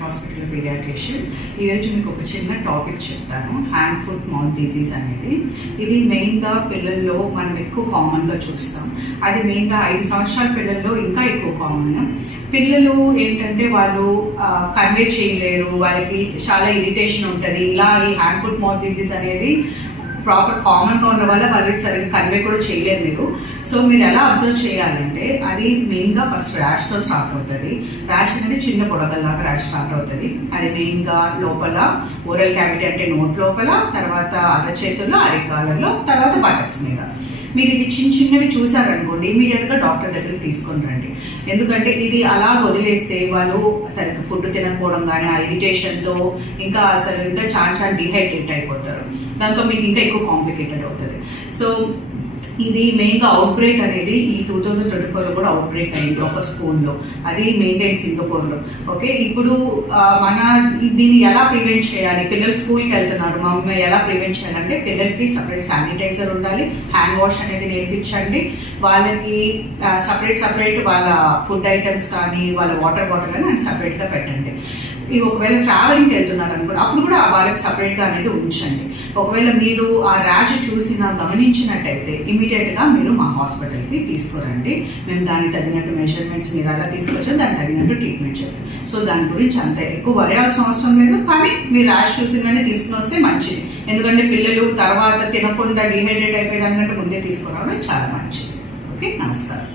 Hospital paediatrician. ఈరోజు మీకు ఒక చిన్న టాపిక్ చెప్తాను. హ్యాండ్ ఫుట్ మౌత్ డిజీజ్ అనేది ఇది మెయిన్గా పిల్లల్లో మనం ఎక్కువ కామన్గా చూస్తాం. అది మెయిన్గా 5 సంవత్సరాల పిల్లల్లో ఇంకా ఎక్కువ కామన్. పిల్లలు ఏంటంటే వాళ్ళు కన్వే చేయలేరు, వాళ్ళకి చాలా ఇరిటేషన్ ఉంటుంది. ఇలా ఈ హ్యాండ్ ఫుట్ మౌత్ డిజీజ్ అనేది ప్రాపర్ కామన్గా ఉన్న వల్ల వాళ్ళకి సరిగ్గా కన్వే కూడా చేయలేరు మీరు. సో మీరు ఎలా అబ్జర్వ్ చేయాలంటే అది మెయిన్గా ఫస్ట్ ర్యాష్తో స్టార్ట్ అవుతుంది. ర్యాష్ అనేది చిన్న పొడగల్లాగా ర్యాష్ స్టార్ట్ అవుతుంది. అది మెయిన్గా లోపల ఓరల్ క్యావిటీ అంటే నోట్ లోపల, తర్వాత అరచేతుల్లో, అరికాలలో, తర్వాత బటక్స్ మీద. మీరు ఇవి చిన్నవి చూసారనుకోండి, ఇమీడియట్గా డాక్టర్ దగ్గరికి తీసుకొని రండి. ఎందుకంటే ఇది అలా వదిలేస్తే వాళ్ళు సరిగ్గా ఫుడ్ తినకపోవడం కానీ ఆ ఇరిటేషన్తో ఇంకా చాలా డిహైడ్రేట్ అయిపోతారు. దాంతో మీకు ఇంకా ఎక్కువ కాంప్లికేటెడ్ అవుతుంది. సో ఇది మెయిన్గా అవుట్ బ్రేక్ అనేది ఈ 2024లో కూడా అవుట్ బ్రేక్ అయింది ఒక స్కూల్లో. అది మెయిన్గా సింగపూర్లో. ఓకే, ఇప్పుడు మన దీన్ని ఎలా ప్రివెంట్ చేయాలి? పిల్లలు స్కూల్కి వెళ్తున్నారు, మనం ఎలా ప్రివెంట్ చేయాలంటే పిల్లలకి సపరేట్ శానిటైజర్ ఉండాలి, హ్యాండ్ వాష్ అనేది నేర్పించండి. వాళ్ళకి సపరేట్ వాళ్ళ ఫుడ్ ఐటమ్స్ కానీ వాళ్ళ వాటర్ బాటిల్ కానీ సపరేట్గా పెట్టండి. ఇవి ఒకవేళ ట్రావెలింగ్కి వెళ్తున్నారు అనుకోండి, అప్పుడు కూడా వాళ్ళకి సపరేట్గా అనేది ఉంచండి. ఒకవేళ మీరు ఆ ర్యాష్ గమనించినట్టయితే ఇమీడియట్గా మీరు మా హాస్పిటల్కి తీసుకురండి. మేము దానికి తగినట్టు మెజర్మెంట్స్ మీరు అలా తీసుకొచ్చి దానికి తగినట్టు ట్రీట్మెంట్ చేయండి. సో దాని గురించి అంత ఎక్కువ వరేయాల్సిన అవసరం లేదు, కానీ మీరు ర్యాష్ చూసిందని తీసుకుని వస్తే మంచిది. ఎందుకంటే పిల్లలు తర్వాత తినకుండా డిహైడ్రేట్ అయిపోయేదానికంటే ముందే తీసుకురావడం చాలా మంచిది. ఓకే, నమస్కారం.